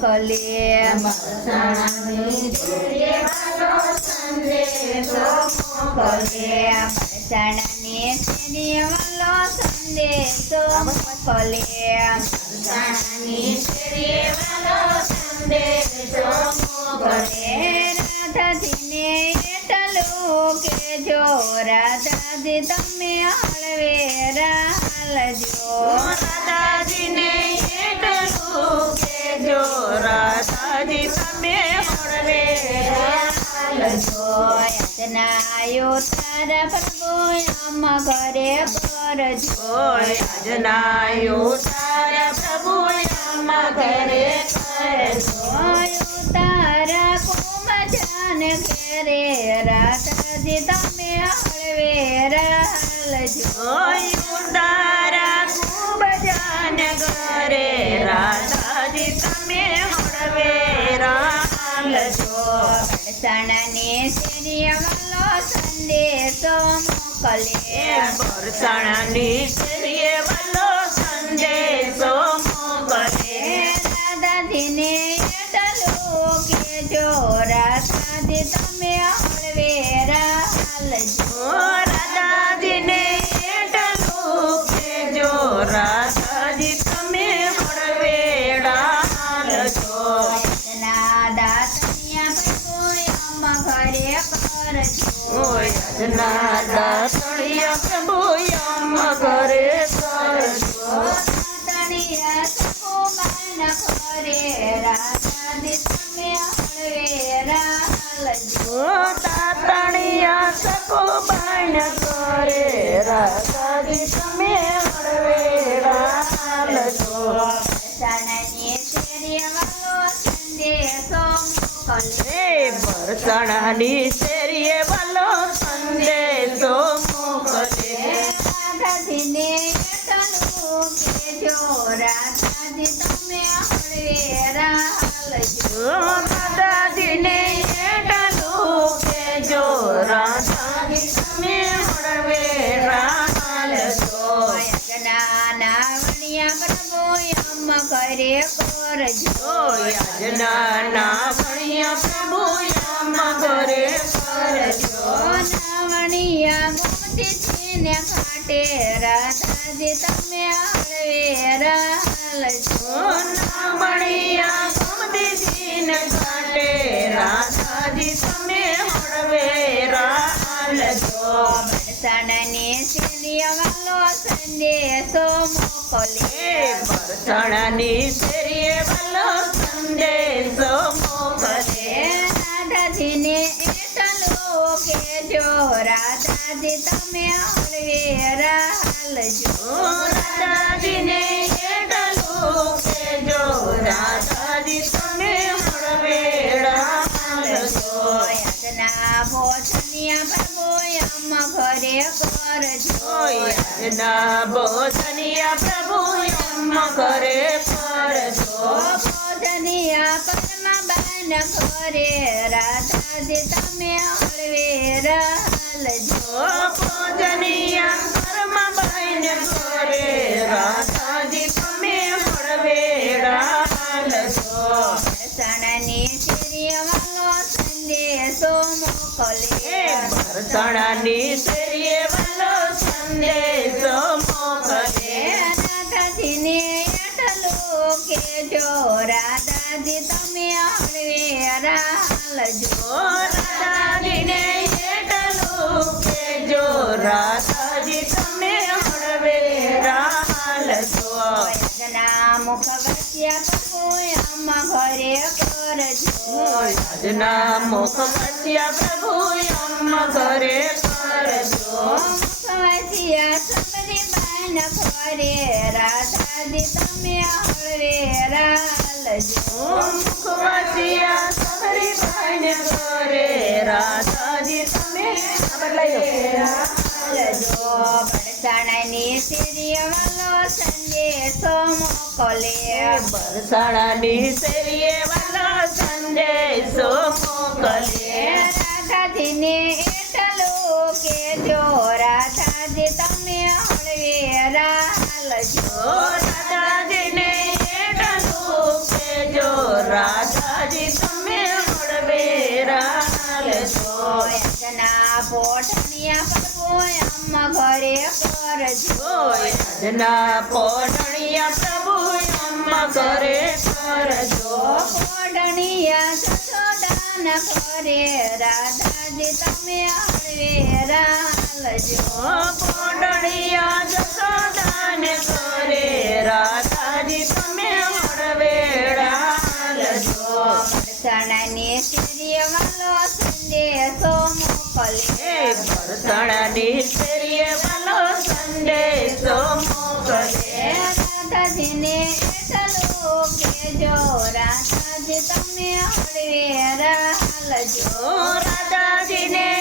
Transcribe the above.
મોકલે બરસાણાની શેરીએ વાલો સંદેશો મોકલે બરસાણાની શેરીએ વાલો સંદેશો મોકલે બરસાણાની શેરીએ વાલો સંદેશો મોકલે રાધાજીને એટલું કેજો રાધાજી તમે હળવેરા હાલજો રાધાજીને એટલું કહેજો રાધાજી તમે હળવેરા હાલજો યાતનાયો તારા પ્રભુ આમ ઘરે કરજો આજનાયો તારા પ્રભુ આમાં ઘરે કરજો તારા કુમજાન ઘેરે રાધાજી તમે હળવેરા હાલજો તારા ખૂબ જાન ઘરે રાધાજી તમે હળવેરા હાલજો બરસાણાની શેરીએ વાલો સંદેશો મોકલે બરસાણાની શેરીએ વાલો સંદેશો મોકલે રાધાજીને એટલું કેજો રાધાજી તમે હળવેરા હાલજો રાધાજીને એટલું કહેજો રાધાજી તમે હળવેરા હાલજો દાતણિયા પ્રભુ આમ ઘરે કરજો તણિયા તણિયા સકો બાણ કરે રાધાજી તમે હળવેરા હાલજો બરસાણાની શેરીએ વાલો સંદેશો મોકલે બરસાણાની શેરીએ વાલો સંદેશો મોકલે રાધાજીને એટલું કેજો રાધાજી તમે હળવેરા હાલજો રાધાજીને એટલું કહેજો રાધાજી તમે હળવેરા હાલજો નાવણિયા પ્રભુ આમ ઘરે કરજો યાજના ભણિયા પ્રભુ આમાં ઘરે કરજો નાવણિયા ગોમતીજીને ઘાટે રાધાજી તમે હળવેરા હાલજો નામણિયા ગમતીજીને ઘાટે રાધાજી તમે હળવેરા હાલજો બરસાણાની શેરીએ વાલો સંદેશો મોકલે બરસાણાની શેરીએ વાલો સંદેશો મોકલે રાધાજીને એટલું કેજો રાધાજી તમે હળવેરા હાલજો રાધાજીને એટલું કહેજો રાધાજી તમે હળવેરા હાલજો યાતના ભોજનિયા પ્રભુ આમ ઘરે કરજો યાજના બોધનિયા પ્રભુ આમાં ઘરે કરજો ભોજનિયા પરમાબાન ઘરે રાધાજી તમે હળવેરા હાલજો ભોજનિયા ઘરમાં બહેન ઘરે રાધાજી તમે હળવેરા હાલજો બરસાણાની શેરીએ વાલો સંદેશો મોકલે બરસાણાની શેરીએ વાલો સંદેશો મોકલે રાધાજીને એટલું કેજો રાધાજી તમે હળવેરા હાલજો રાધાજીને એટલું કહેજો રાધાજી તમે હળવેરા હાલજો યાજના મુખ વસ્યા પ્રભુ આમ ઘરે કરજો આજના મુખ વચ્યા પ્રભુ આમાં ઘરે કરજો મુખ વસ્યા સમરી બાન ઘરે રાધાજી તમે હળવેરા હાલજો મુખ વચ્યા સમરી બહેન ઘરે રાધાજી તમે હળવેરા હાલજો બરસાણાની શેરીએ વાલો સંદેશો મોકલે બરસાણાની શેરીએ વાલો સંદેશો મોકલે રાધાજીને એટલું કેજો રાધાજી તમે હળવેરા હાલજો રાધાજીને એટલું કહેજો રાધાજી તમે હળવેરા હાલજો આજના પોઠણિયા પ્રભુ આમ ઘરે કરજો આજના પોઢણિયા પ્રભુ અમ્મા ઘરે કરજો પોઠણિયા જશોદાન કરે રાધાજી તમે હળવેરા હાલજો પોઢણિયા જશોદાન કરે રાધાજી તમે હળવેળા હાલજો વરસણાની શેરીએ વાલો સંદેશો મોકલે વરસણાની શેરીએ વાલો સંદેશો મોકલે રાધાજીને એટલું કહેજો રાધાજી તમે હળવેરા હાલજો રાધાજીને